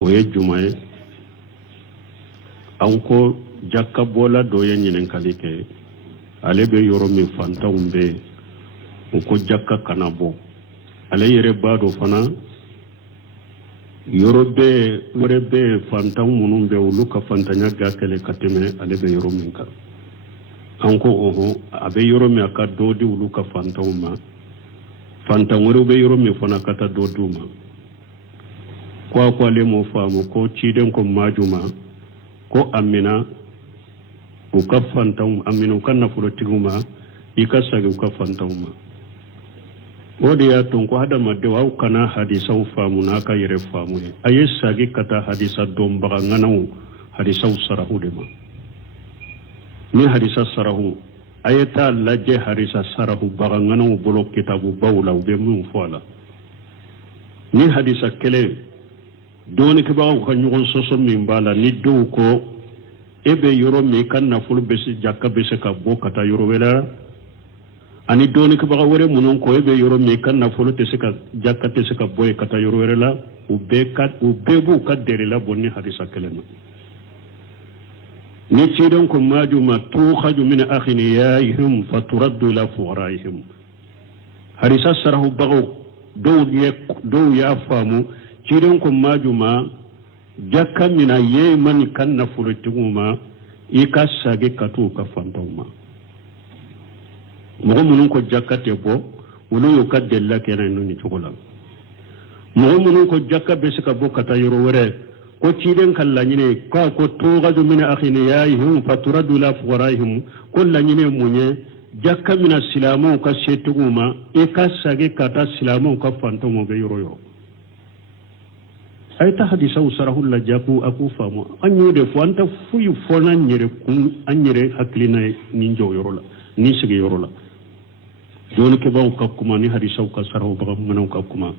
o ye juma ye an ko jakka bɔla dɔ ye ɲininkali kɛ ale bɛ yɔrɔ min fantanw bɛ o ko jakka kana bɔ ale yɛrɛ b'a dɔn fana yɔrɔ wɛrɛ bɛ fantanw minnu bɛ olu ka fantanya ga kɛlɛ ka tɛmɛ ale bɛ yɔrɔ min kan an ko a bɛ yɔrɔ min a ka dɔ di olu ka fantanw ma fantan wɛrɛw bɛ yɔrɔ min fana ka taa dɔ d'u ma ko ale m'o faamu ko ciden ko majuma ko amina u ka fantanw amina u ka nafolotigiw ma i ka sagi u ka fantanw ma o de y'a to ko hadamadenw aw kana hadisaw faamu n'a ka yɛrɛ faamu ye a ye sagi ka taa hadisa dɔnbaga ŋanaw hadisaw sarahu de ma ni hadisa sarahu a ye taa lajɛ hadisa sarahu baga ŋanaw bolo kitabu baw la u bɛ min fɔ a la ni hadisa kelen dɔɔni kibagaw ka ɲɔgɔn sɔsɔ min b'a la ni dɔw ko e bɛ yɔrɔ min ka nafolo bɛ se jakka bɛ se ka bɔ ka taa yɔrɔ wɛrɛ ani dɔɔni kibaga wɛrɛ minnu ko e bɛ yɔrɔ min ka nafolo tɛ se ka jakka tɛ se ka bɔ ka taa yɔrɔ wɛrɛ la u bɛɛ b'u ka dɛrɛ labɔ ni hadisa kelen na ni ciden ko majuma tukhaju min aghniyahum faturaddu ila fuqaraihim hadisa sarahu bagaw dɔw y'a faamu ciden ko majuma jakka mina ye mani kan nafolotigiw ma i ka sage ka t'u ka fantanw ma mɔgɔ minnu ko jakka tɛ bɔ olu y'u ka delila kɛ ni cogo la mɔgɔ minnu ko jakka bɛ se ka bɔ ka taa yɔrɔ wɛrɛ ko ciden ka laɲini k'a ko tughadu min aghniyahum faturaddu ila fuqaraihim ko laɲini mun ye jakka mina silamɛw ka setigiw ma i ka sage ka taa silamɛw ka fantanw ma bɛ yɔrɔ yɔrɔ ay ta hadisaw sarahu la jaku aku faamu an y'o de fɔ an ta foyi fɔ n'an yɛrɛ kun an yɛrɛ hakilina ni jɔ yɔrɔ la ni sigi yɔrɔ la dɔɔnikɛbaaw ka kuma ni hadisaw ka sarahu bagaŋanaw ka kuma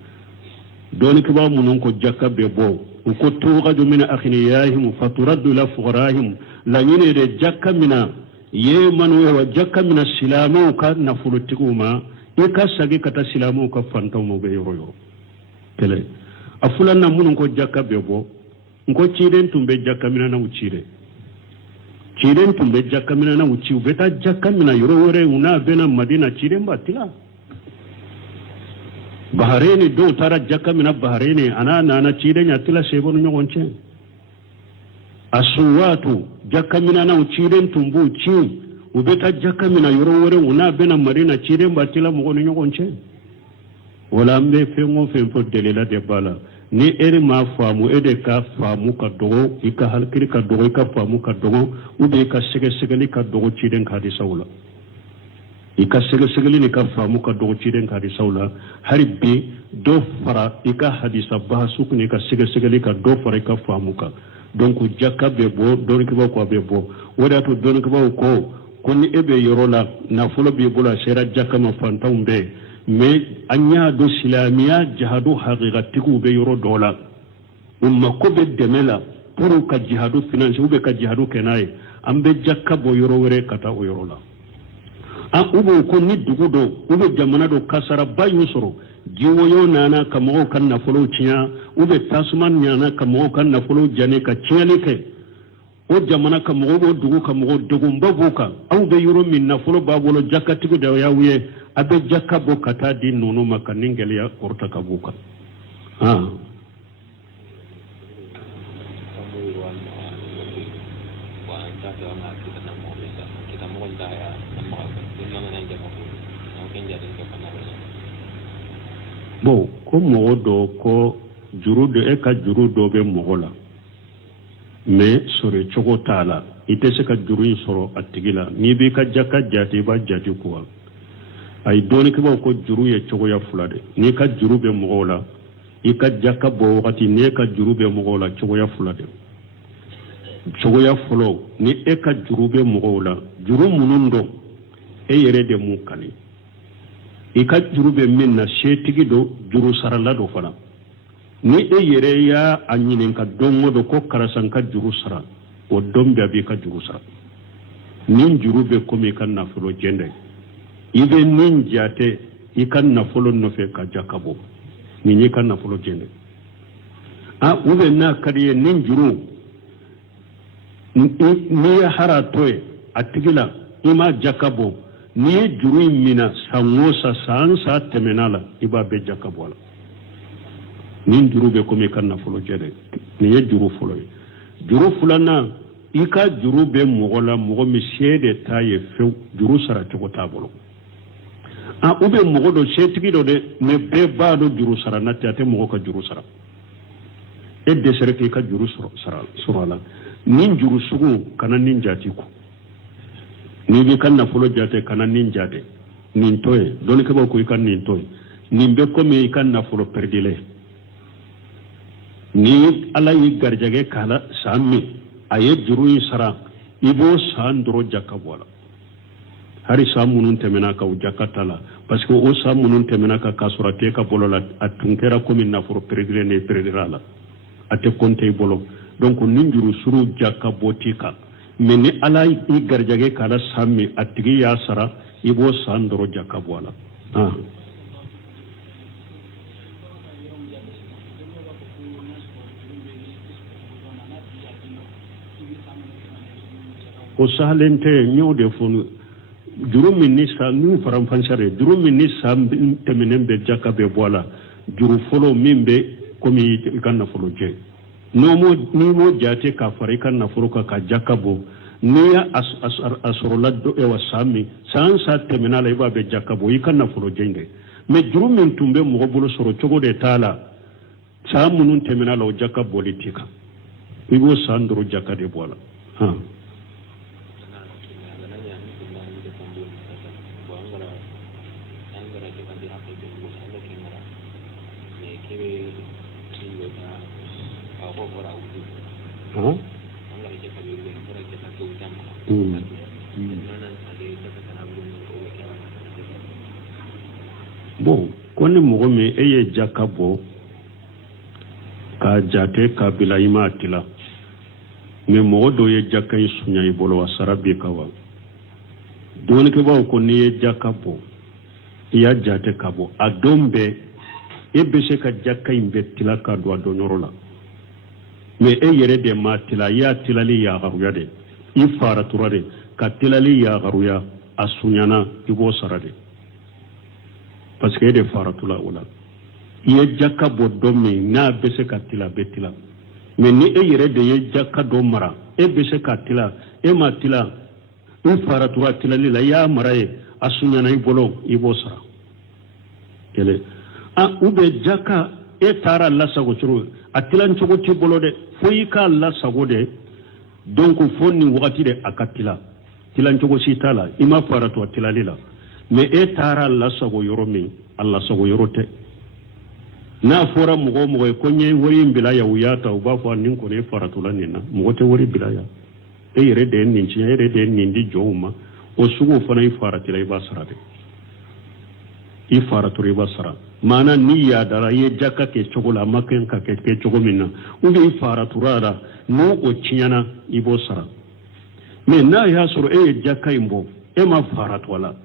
dɔɔnikɛbaaw minnu ko jakka bɛ bɔ u ko tughadu min aghniyahim faturaddu ila fuqarahim laɲini de jakka mina ye manu wa jakka mina silamɛw ka nafolotigiw ma i ka sagi ka taa silamɛw ka fantanw ma u bɛ yɔrɔ yɔrɔ kɛlɛ a filanan minnu ko jakka bɛ bɔ n ko ciden tun bɛ jakka minanaw ci dɛ ciden tun bɛ jakka minanaw ci u bɛ taa jakka mina yɔrɔ wɛrɛ u n'a bɛna madina ciden b'a tila bahareni dɔw taara jakka mina bahareni a n'a nana ciden ya tila sebo ni ɲɔgɔn cɛ a suwaatu jakka minanaw ciden tun b'u ci u bɛ taa jakka mina yɔrɔ wɛrɛ u n'a bɛna madina ciden b'a tila mɔgɔ ni ɲɔgɔn cɛ wala an bɛ fɛn o fɛn fɔ delila de b'a la ni e ma faamu e de ka faamu ka dɔgɔ i ka hakili ka dɔgɔ i ka faamu ka dɔgɔ ou bien i ka sɛgɛsɛgɛli ka dɔgɔ ciden ka hadisaw la i ka sɛgɛsɛgɛli ni ka faamu ka dɔgɔ ciden ka hadisaw la hali bi dɔ fara i ka hadisa bahasu ni ka sɛgɛsɛgɛli ka dɔ fara i ka faamu kan donc jakka bɛ bɔ dɔɔnikɛbaaw ko a bɛ bɔ o de y'a to dɔɔnikɛbaaw ko ni e bɛ yɔrɔ la nafolo b'i bolo a sera jakka ma fantanw bɛɛ mais an y'a dɔn silamɛya jihadu haqiqatigiw bɛ yɔrɔ dɔ la u mako bɛ dɛmɛ la pour ka jihadu financer ou bien ka jihadu kɛ n'a ye an bɛ jakka bɔ yɔrɔ wɛrɛ ka taa o yɔrɔ la u b'o ko ni dugu dɔ u bɛ jamana dɔ kasaraba y'u sɔrɔ jiwoyo nana ka mɔgɔw ka nafolow tiɲɛ u bɛ tasuma nana ka mɔgɔw ka nafolow jani ka tiɲɛli kɛ o jamana ka mɔgɔw b'o dugu ka mɔgɔ degunba b'u kan aw bɛ yɔrɔ min nafolo b'a bolo jakkatigiw de y'aw ye a bɛ jakka bɔ ka taa di ninnu ma ka nin gɛlɛya kɔrɔta ka b'u kan bon ko mɔgɔ dɔ ko juru dɔ e ka juru dɔ bɛ mɔgɔ la mais sɔrɔ cogo t'a la i tɛ se ka juru in sɔrɔ a tigi la n'i b'i ka jakka jate i b'a jate kuwa ay dɔɔnikɛbaaw ko juru ye cogoya fila de n'i ka juru bɛ mɔgɔw la i ka jakka bɔ wagati n'e ka juru bɛ mɔgɔw la cogoya fila de cogoya fɔlɔ ni e ka juru bɛ mɔgɔw la juru minnu dɔn e yɛrɛ de m'u kani i ka juru bɛ min na setigi dɔ juru sarala dɔ fana ni e yɛrɛ y'a ɲininka don o don ko karisa n ka juru sara o don bɛɛ b'i ka juru sara nin juru bɛ komi i ka nafolo jɛndɛ i bɛ nin jate i ka nafolo nɔfɛ ka jakka bɔ nin y'i ka nafolo jɛndɛ ube na kariye nin juru ni ya haratoye a tigila ima jakabo ni ye juru mina sanwosa sansa temenala iba be jakabo ala nin juru be komi kan nafolo jere ni ye juru folo ye juru fulana i ka juru be mɔgɔ la mɔgɔ min seede t'a ye fewu juru sara cogo t'a bolo ube mɔgɔ dɔ setigi dɔ de mais bɛɛ b'a dɔn juru sara na tɛ a tɛ mɔgɔ ka juru sara e dɛsɛra k'i ka juru sɔrɔ a la nin juru sugu kana nin jati ku n'i b'i ka nafolo jate kana nin jate nin tɔ ye dɔnnikɛbaw ko i ka nin tɔ ye nin bɛ komi i ka nafolo pɛrɛdilen ni ala y'i garijɛgɛ k'a la san min a ye juru in sara i b'o san dɔrɔn jaka bɔ a la hari san minnu tɛmɛna ka o jaka ta la parce que o san minnu tɛmɛna ka k'a sɔrɔ a t'e ka bolo la a tun kɛra komi nafolo pɛrɛdilen de pɛrɛdira a la a tɛ compter i bolo donc nin juru suru jaka bɔ t'i kan mais ni ala y'i garijɛgɛ k'a la san min a tigi y'a sara i b'o san dɔrɔn jaka bɔ a la o sahalen tɛ n y'o de fɔ juru min ni san n'u faranfasiya juru min ni san tɛmɛnen bɛ jaka bɛ bɔ a la juru fɔlɔ min bɛ komi i ka nafolo jɛ n'i m'o jate k'a fara i ka nafolo kan ka jaka bɔ n'i y'a sɔrɔla san min san tɛmɛna la i b'a bɛ jaka bɔ i ka nafolo jɛ in dɛ mais juru min tun bɛ mɔgɔ bolo sɔrɔ cogo de t'a la san minnu tɛmɛna la o jaka bɔli t'i kan i b'o san dɔrɔn jaka de bɔ a la bon ko ni mɔgɔ min e ye jaka bɔ k'a jate k'a bila i m'a tila mais mɔgɔ dɔw ye jaka in suɲa i bolo wa sara b'i kan wa dɔɔnikɛbaw ko n'i ye jaka bɔ i y'a jate ka bɔ a don bɛɛ e bɛ se ka jaka in bɛɛ tila ka don a dɔn yɔrɔ la mais e yɛrɛ de ma tila i y'a tilali yagaruya de i faratura de ka tilali yagaruya a suɲana i b'o sara de parce que e de faratula o la i ye jaka bɔ dɔ min n'a bɛ se ka tila a bɛ tila mais ni e yɛrɛ de ye jaka dɔ mara e bɛ se ka tila e ma tila i faratura tilali la i y'a mara ye a suɲana i bolo i b'o sara kelen u bɛ jaka e taara lasago cogo a tilancogo t'i bolo dɛ fo i k'a lasago de donc fo nin wagati de a ka tilancogo si t'a la i ma faratu a tilali la mais e taara lasago yɔrɔ min a lasago yɔrɔ tɛ n'a fɔra mɔgɔ o mɔgɔ ye ko n ye wari in bila yan u y'a ta u b'a fɔ nin kɔni e faratula nin na mɔgɔ tɛ wari bila yan e yɛrɛ de ye nin tiɲɛ e yɛrɛ de ye nin di jɔnw ma o sugu fana i faratila i b'a sara de i faratura i b'a sara maana n'i yaadara i ye jaka kɛ cogo la a ma kɛ ka kɛ cogo min na ou bien i faratura la n'o o tiɲɛna i b'o sara mais n'a y'a sɔrɔ e ye jaka in bɔ e ma faratu a la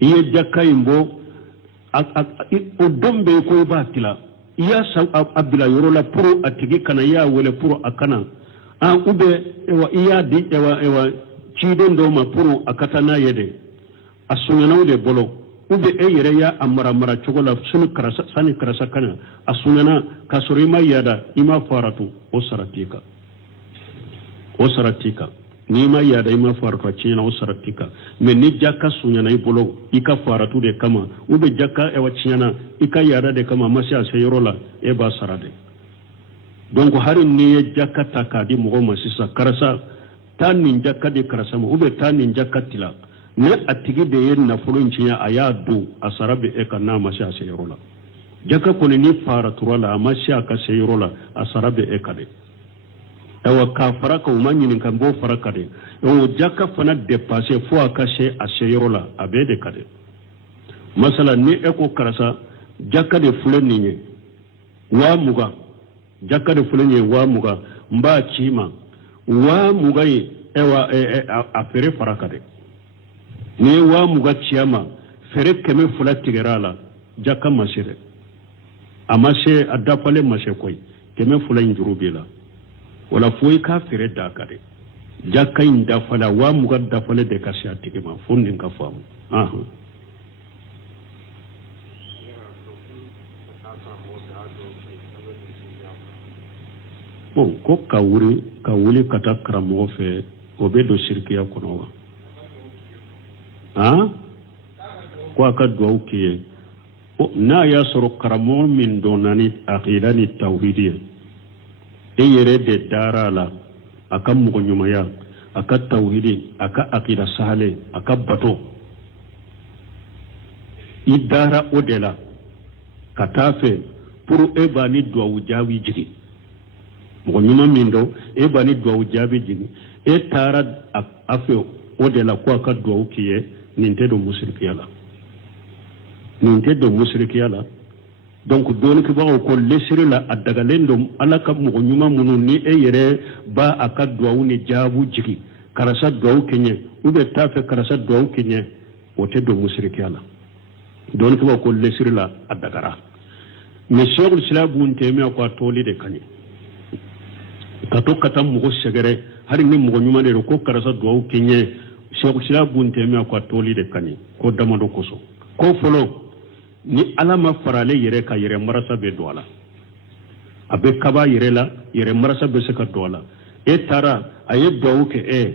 i ye jaka in bɔ o don bɛ ko i b'a tila i y'a a bila yɔrɔ la pour a tigi kana i y'a wele pour a kana ou bien i y'a di ciden dɔw ma pour a ka taa n'a ye de a suɲɛnaw de bolo ou bien e yɛrɛ y'a mara cogo la sani karasa kana a suɲɛna k'a sɔrɔ i ma yaada i ma faratu o sara t'i kan o sara t'i kan n'i ma yaada i ma faratu a tiɲɛna o sara t'i kan mais ni jaka suɲɛna i bolo i ka faratu de kama ou bien jaka tiɲɛna i ka yaada de kama a ma se a se yɔrɔ la e b'a sara de donc hari n'i ye jaka ta k'a di mɔgɔw ma sisan karasa taa nin jaka di karasa ma ou bien taa nin jaka tila ni a tigi de ye nafolo in tiɲɛ a y'a don a sara bɛ e kan n'a ma se a se yɔrɔ la jaka kɔni ni faratura la a ma se a ka se yɔrɔ la a sara bɛ e kan de k'a fara kan u ma ɲininka n b'o fara kan de o jaka fana dépassé fo a ka se a se yɔrɔ la a b'e de kan de masala ni e ko karisa jaka de filɛ nin ye 20,000 jaka de filɛ nin ye 20,000 n b'a ci ma 20,000 ye a feere fara kan de ni ye 20,000 ci a ma feere 200 tigɛra a la jaka ma se dɛ a ma se a dafalen ma se koyi keme fula injurubila wala foyi ka fere da kare jakka inda fala wa mugadda fala de kasi atigema fondin ka famu bon ko ka wuli kata karamɔgɔ fɛ o bɛ don sirikiya kɔnɔ wa ko a ka duwawu k'i ye n'a y'a sɔrɔ karamɔgɔ min dɔnna ni akida ni tawhidi ye e yɛrɛ de dara a la a ka mɔgɔɲumanya a ka tawhidi a ka akida sahale a ka bato i dara o de la ka taa fɛ pour e b'a ni duwawu jaabi jigi mɔgɔ ɲuman min don e b'a ni duwawu jaabi jigi e taara a fɛ o de la ko a ka duwawu k'i ye nin tɛ don musirikiya la donc dɔɔnikɛbagaw ko lesiri la a dagalen don ala ka mɔgɔ ɲuman minnu ni e yɛrɛ b'a a ka duwawu ni jaabu jigi karisa duwawu kɛ ɲɛ ubiyɛn t'a fɛ karisa duwawu kɛ ɲɛ o tɛ don musirikiya la dɔɔnikɛbagaw ko lesiri la a dagara mais sheikhul islam bun tɛmɛ ko a tɔɔli de ka ɲɛ ka to ka taa mɔgɔ sɛgɛrɛ hali ni mɔgɔ ɲuman de don ko karisa duwawu kɛ ɲɛ sheikhul islam bun tɛmɛ ko a tɔɔli de ka ɲɛ ko damadɔ kosɔn ko fɔlɔ ni ala ma farale yɛrɛ ka yɛrɛ marasa bɛ don a la a bɛ kaba yɛrɛ la yɛrɛ marasa bɛ se ka don a la e taara a ye duwawu kɛ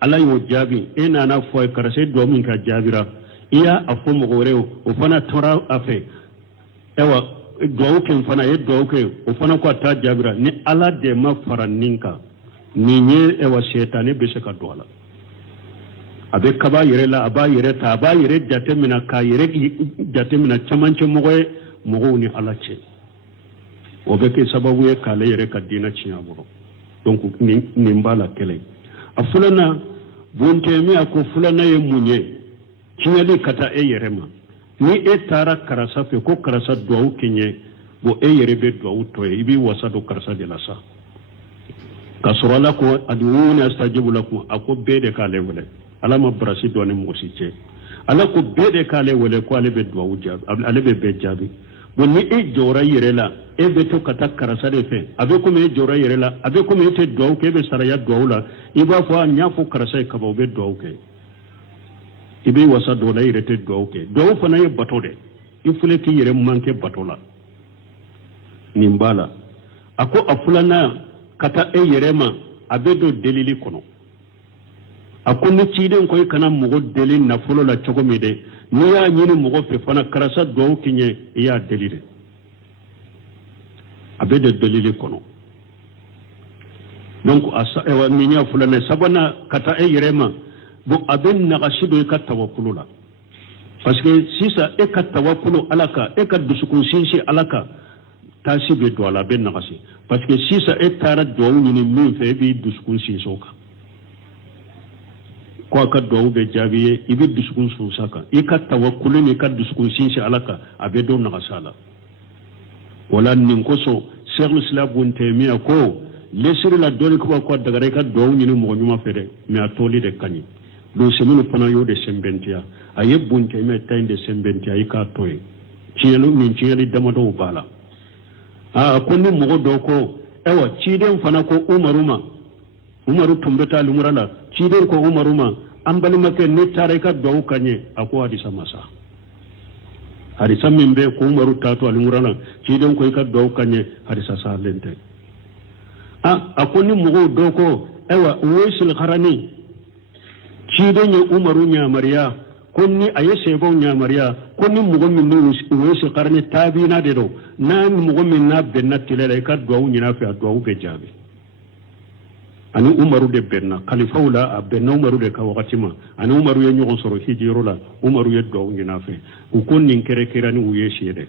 ala y'o jaabi e nana fɔ a ye karisa ye duwawu min ka jaabira i y'a fɔ mɔgɔ wɛrɛ ye o fana tora a fɛ ayiwa duwawu kɛ fana a ye duwawu kɛ o fana ko a t'a jaabira ni ala de ma fara nin kan nin ye sɛtani bɛ se ka don a la a bɛ kaba yɛrɛ la a b'a yɛrɛ ta a b'a yɛrɛ jatemina k'a yɛrɛ jatemina camancɛ mɔgɔ ye mɔgɔw ni ala cɛ o bɛ kɛ sababu ye k'ale yɛrɛ ka diinɛ tiɲɛ a bolo donc nin b'a la kɛlɛ a filanan bontɛmiya ko filanan ye mun ye tiɲɛli ka taa e yɛrɛ ma ni e taara karisa fɛ ko karisa duwawu kɛ n ye bon e yɛrɛ bɛ duwawu tɔ ye i b'i wasa don karisa de la sa ka sɔrɔ ala ko aduwuni astajibu lakum a ko bɛɛ de k'ale wele ala ma barasi dɔ ni mɔgɔ si cɛ ala ko bɛɛ de k'ale wele ko ale bɛ duwawu jaabi ale bɛ bɛɛ jaabi bon ni e jɔra yɛrɛ la e bɛ to ka taa karisa de fɛ a bɛ komi e jɔra yɛrɛ la a bɛ komi e tɛ duwawu kɛ e bɛ saraya duwawu la i b'a fɔ n y'a fɔ karisa ye kaban o bɛ duwawu kɛ i b'i wasa dɔw la i yɛrɛ tɛ duwawu kɛ duwawu fana ye bato de i filɛ k'i yɛrɛ manqué bato la nin b'a la a ko a filanan ka taa e yɛrɛ ma a bɛ don delili kɔnɔ a ko ni ciden ko i kana mɔgɔ deli nafolo la cogo min dɛ n'i y'a ɲini mɔgɔ fɛ fana karisa duwawu k'i ɲɛ i y'a deli de a bɛ don delili kɔnɔ donc nin y'a filanan sabanan ka taa e yɛrɛ ma bon a bɛ nagasi don i ka tawakulu la parce que sisan e ka tawakulu ala kan e ka dusukun sinsin ala kan taasi bɛ don a la a bɛ nagasi parce que sisan e taara duwawu ɲini min fɛ e b'i dusukun sinsin o kan ko a ka duwawu bɛ jaabi ye i bɛ dusukun sinsin a kan i ka tawakulu ni ka dusukun sinsin ala kan a bɛ don nagasi a la wala nin kosɔn sheikhul islam bun tɛmiya ko lesiri la dɔɔni kuba ko a dagara i ka duwawu ɲini mɔgɔ ɲuman fɛ dɛ mais a tɔli de ka ɲi don seminu fana y'o de sɛnbɛntiya a ye bun tɛmiya ta in de sɛnbɛntiya i k'a tɔ ye tiɲɛli damadɔw b'a la a ko ni mɔgɔ dɔw ko ayiwa ciden fana ko umaru tun bɛ taa lumura la ciden ko umaru ma an balimakɛ ne taara i ka duwawu ka ɲɛ a ko hadisa masa hadisa min bɛ ko umaru taatɔ lumura la ciden ko i ka duwawu ka ɲɛ hadisa sahalen tɛ a ko ni mɔgɔw dɔw ko ayiwa uwaisul qarani ciden ye umaru ɲamariya ko ni a ye sɛbɛw ɲamariya ko ni mɔgɔ min bɛ uwaisul qarani taabina de don n'a ni mɔgɔ min n'a bɛnna tile la i ka duwawu ɲini a fɛ a duwawu bɛ jaabi ani umaru de bɛnna kalifaw la a bɛnna umaru de ka wagati ma ani umaru ye ɲɔgɔn sɔrɔ hijiyɔrɔ la umaru ye duwawu ɲini a fɛ u ko nin kɛra ni u ye si ye dɛ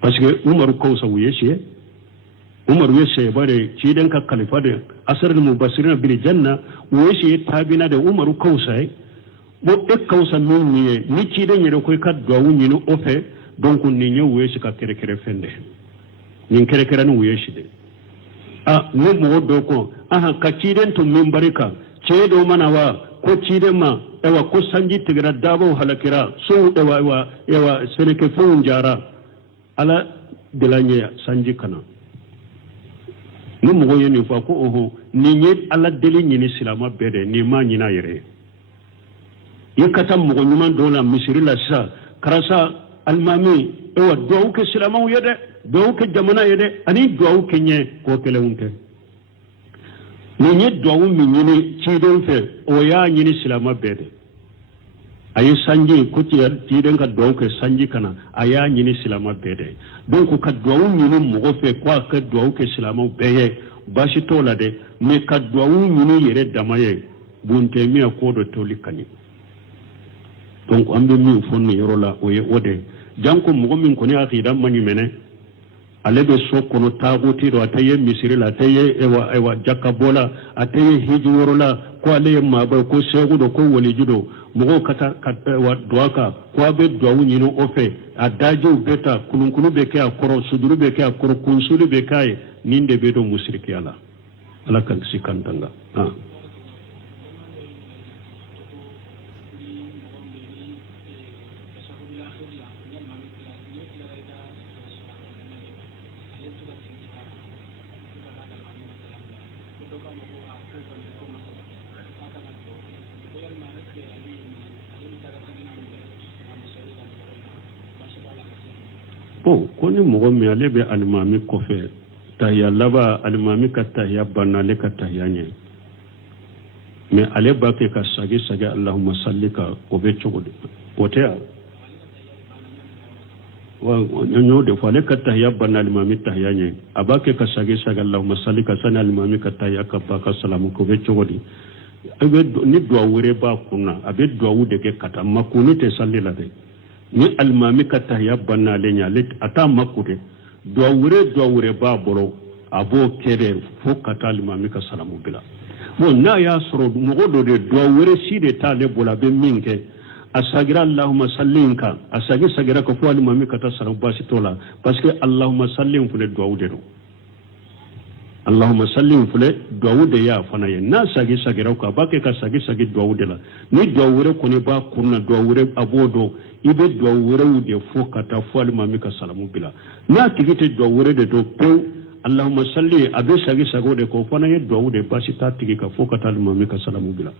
parce que umaru ka fisa u ye si ye umaru ye sɛba de ciden ka kalifa de asar mubasirina bil janna u ye si ye taabina de umaru ka fisa ye bon e ka fisa min ye ni ciden yɛrɛ ko i ka duwawu ɲini o fɛ donc nin ye u ye si ka kɛrɛkɛrɛ fɛn de nin kɛrɛkɛrɛ ni u ye si de ni mɔgɔ dɔw ko ka ciden tun min barika cɛ dɔw mana wa ko ciden ma ko sanji tigɛra dabaw halakira sow sɛnɛkɛfɛnw jara ala de la ɲɛ sanji kana ni mogo ye nin fa ko oho ni ye ala deli ɲini silama bɛɛ de ni ma ɲina yɛrɛ i ka taa mɔgɔ ɲuman dɔ la misiri la sisan karasa alimami ewa duwawu kɛ silamaw ye dɛ duwawu kɛ jamana ye dɛ ani duwawu kɛ ɲɛ k'o kɛlɛnw tɛ nin ye duwawu min ɲini ciden fɛ o y'a ɲini silama bɛɛ de a ye sanji ko ciden ka duwawu kɛ sanji kana a y'a ɲini silama bɛɛ de donc ka duwawu ɲini mɔgɔ fɛ ko a ka duwawu kɛ silamaw bɛɛ ye baasi t'o la dɛ mais ka duwawu ɲini yɛrɛ dama ye bunte min ko dɔ toli ka ɲi donc an bɛ min fɔ nin yɔrɔ la o ye o de janko mɔgɔ min kɔni akida man ɲi mɛnɛ ale bɛ so kɔnɔ taaguti dɔ a tɛ ye misiri la a tɛ ye ewa jakabɔ la a tɛ ye hiji yɔrɔ la ko ale ye maaba ye ko seegu do ko waliju do mɔgɔw ka taa ka duwa kan ko a bɛ duwawu ɲini o fɛ a dajiw bɛ ta kulunkulu bɛ kɛ a kɔrɔ suduru bɛ kɛ a kɔrɔ kunsuli bɛ k'a ye nin de bɛ don musirikiya la ala ka kisi kan tanga bon ko ni mɔgɔ min ale bɛ alimami kɔfɛ tahiya laban alimami ka tahiya banna ale ka tahiya ɲɛ mais ale b'a kɛ ka sagi allahumma salli ka o bɛ cogo di o tɛ yan wa ɲo de fɔ ale ka tahiya banna alimami tahiya ɲɛ a b'a kɛ ka sagi allahumma salli ka sani alimami ka tahiya ka ba ka salamu ko bɛ cogo di ni duwawu wɛrɛ b'a kun na a bɛ duwawu de kɛ ka taa makuni tɛ salli la dɛ ni alimami ka tahiya banna ale ɲɛ ale a t'a maku dɛ duwawu wɛrɛ b'a bolo a b'o kɛ dɛ fo ka taa alimami ka salamu bila bon n'a y'a sɔrɔ mɔgɔ dɔ de duwawu wɛrɛ si de t'ale bolo a bɛ min kɛ a sagira allahumma salli in kan a sagira ka fɔ alimami ka taa salamu baasi t'o la parce que allahumma salli in filɛ duwawu de don allahumma salli in filɛ duwawu de y'a fana ye n'a sagira ko a b'a kɛ ka sagi duwawu de la ni duwawu wɛrɛ kɔni b'a kun na duwawu wɛrɛ a b'o dɔn i bɛ duwawu wɛrɛw de fɔ ka taa fɔ alimami ka salamu bila n'a tigi tɛ duwawu wɛrɛ de don pewu allahumma salli a bɛ sagi o de kɔ o fana ye duwawu de baasi t'a tigi kan fo ka taa alimami ka salamu bila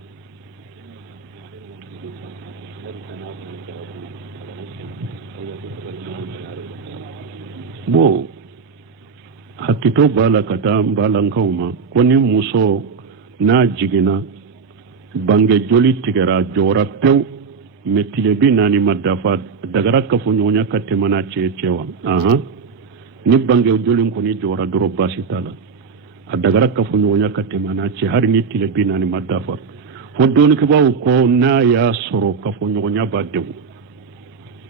bon hakito b'a la ka taa n balankaw ma ko ni muso n'a jiginna bange joli tigɛra jɔra pewu mais tile 40 ma dafa dagara kafoɲɔgɔnya ka tɛmɛ n'a cɛ wa ni bange joli kɔni jɔra dɔrɔn baasi t'a la a dagara kafoɲɔgɔnya ka tɛmɛ n'a cɛ hali ni tile 40 ma dafa fo dɔɔnikɛbaw ko n'a y'a sɔrɔ kafoɲɔgɔnya b'a degun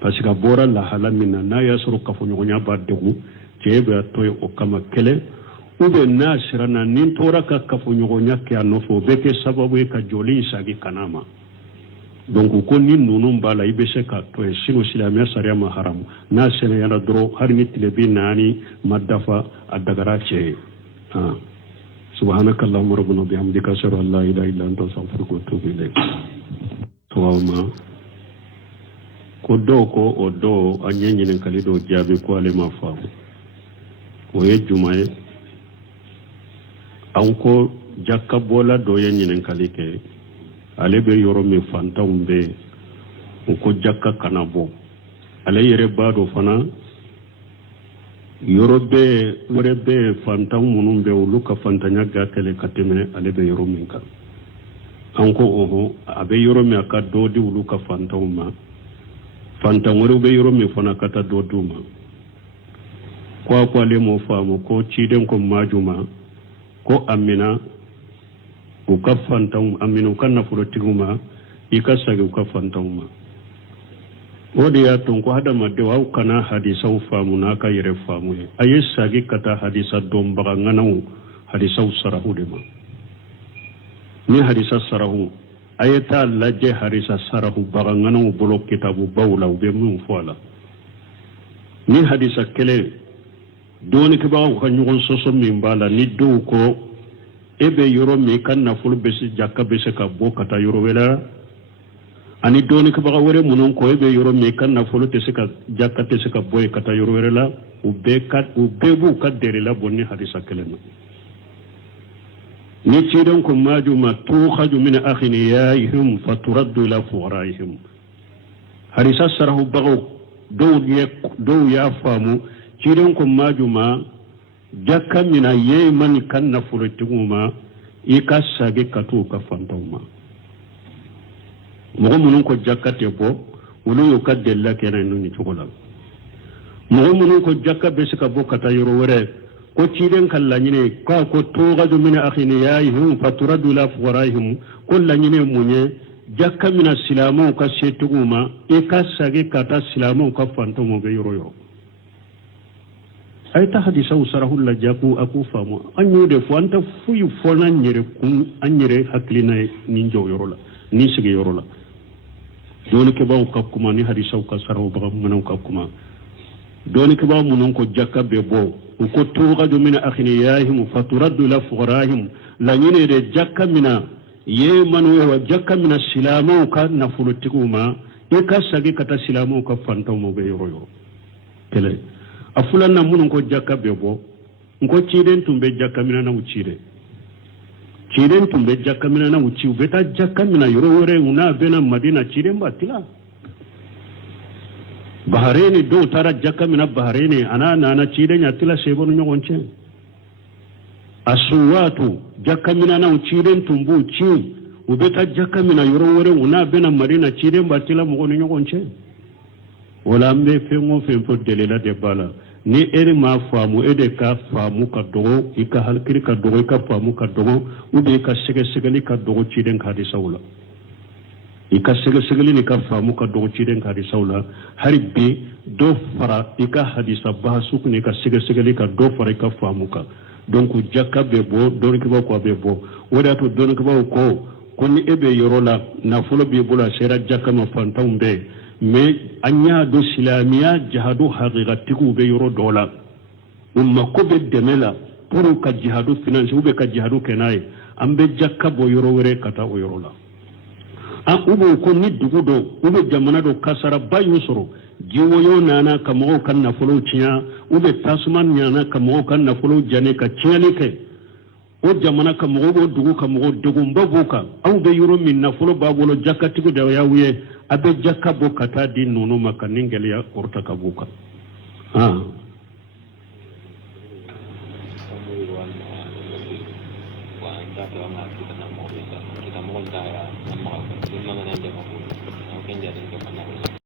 parce que a bɔra lahala min na n'a y'a sɔrɔ kafoɲɔgɔnya b'a degun cɛ bɛ a to ye o kama kɛlɛ ou bien n'a siranna ni tora ka kafoɲɔgɔnya kɛ a nɔfɛ o bɛ kɛ sababu ye ka jɔli in sagi kana ma donc ko ni ninnu b'a la i bɛ se k'a to ye sinon silamɛya sariya ma haramu n'a sɛnɛyara dɔrɔn hali ni tile 40 ma dafa a dagara cɛ ye subhanaka allahumma rabbana bihamdika ashhadu an la ilaha illa anta astaghfiruka wa atubu ilayk tawama ko dɔw ko o dɔw an ye ɲininkali dɔw jaabi ko ale ma faamu o ye juma ye an ko jakabɔla dɔ ye ɲininkali kɛ ale bɛ yɔrɔ min fantanw bɛ yen o ko jaka kana bɔ ale yɛrɛ b'a dɔn fana yɔrɔ wɛrɛ bɛ fantan minnu bɛ olu ka fantanya ga kɛlɛ ka tɛmɛ ale bɛ yɔrɔ min kan an ko a bɛ yɔrɔ min a ka dɔ di olu ka fantanw ma fantan wɛrɛw bɛ yɔrɔ min fana ka taa dɔ d'u ma ko ale m'o faamu ko ciden ko Majuma ko amina u ka fantanw amina u ka nafolotigiw ma i ka sagi u ka fantanw ma o de y'a to ko hadamadenw aw kana hadisaw faamu n'a ka yɛrɛ faamu ye a ye sagi ka taa hadisa dɔnbaga ŋanaw hadisaw sarahu de ma ni hadisa sarahu a ye taa lajɛ hadisa sarahu baga ŋanaw bolo kitabu baw la u bɛ min fɔ a la ni hadisa kelen dɔɔnikɛbagaw ka ɲɔgɔn sɔsɔ min b'a la ni dɔw ko e bɛ yɔrɔ min ka nafolo bɛ se jaka bɛ se ka bɔ ka taa yɔrɔ wɛrɛ ani dɔɔnikɛbaga wɛrɛ minnu ko e bɛ yɔrɔ min ka nafolo tɛ se ka jaka tɛ se ka bɔ yen ka taa yɔrɔ wɛrɛ la u bɛɛ b'u ka dɛrɛ labɔ ni hadisa kelen na نتيرنكم ما جمع توخج من أغنيائهم فترد إلى فقرائهم هرسا سره بغو دو يفهموا تيرنكم ما جمع جاكا من يمن كان نفرتهما إكاساجي كتو كفانتهما مغمونون كو جاكا تبو ولو يكاد الله كنا نوني تقولا مغمونون كو جاكا بسكا بو كتا يرووري ko ciiden kan lañine ka ko toogaju min akhiniyaihim faturadu ila fuqaraihim ko lañine muñe jakka mina silamo ka setuguma e ka sage kata silamo ka fantomo be yoro ay ta hadisa usarahu la jaku aku famu anyude fo anta fuyu fona nyere kun anyere haklina ni njo yoro la ni sige yoro la doni ke baw kakuma ni hadisa ka sarahu ba mun kakuma doni ke baw mun ko jakka be bo ko tughadu min akhniyaihim faturaddu ila fuqaraihim la nyine de jakka mina yemanu wa jakka mina silamu ka nafulutikuma e ka sagi kata silamu ka fantamu be yoro tele afulana mun ko jakka be bo ngo ciden tumbe jakka mina na ucide ciden tumbe jakka mina na uci beta jakka mina yoro wore una bena madina ciden batila bahareni do tara jakka mina bahareni ana nana ciden yatila sebonu nyogonche asuwatu jakka mina na ciden tumbu ci ubeta jakka mina yoro wore una bena madina ciden batila mo gonu nyogonche wala mbe fengo fempo delela de bala ni eri ma famu ede ka famu ka dogo ika halkiri ka dogo ika famu ka dogo ube ka sege segeli ka dogo ciden ka di sawla ika sege segeli ni ka famu ka dogo ciden ka di sawla harbi do fara ika hadisa bahasu ni ka sege segeli ka do fara ika famu ka donc jakka be bo don ki ko be bo wada to don ki ko koni ebe yorola na fulo be bola sera jakka ma fantambe mais anya do silamiya jihadu haqiqatiku be yoro dola umma ko be demela pour ka jihadu finance ube ka jihadu kenai ambe jakka bo yoro wore kata o yoro la an ubo ko ni dugudo ube jamana do kasara bayu soro jiwo yo nana kamo kan na folo ciya ube tasuman nyana kamo kan na folo jane ka ciyani ke o jamana kamo go dugu kamo dugu mbabuka au be yoro min na folo babolo jakka tiku da yawiye abe jakka bo kata di nono makaningel ya orta kabuka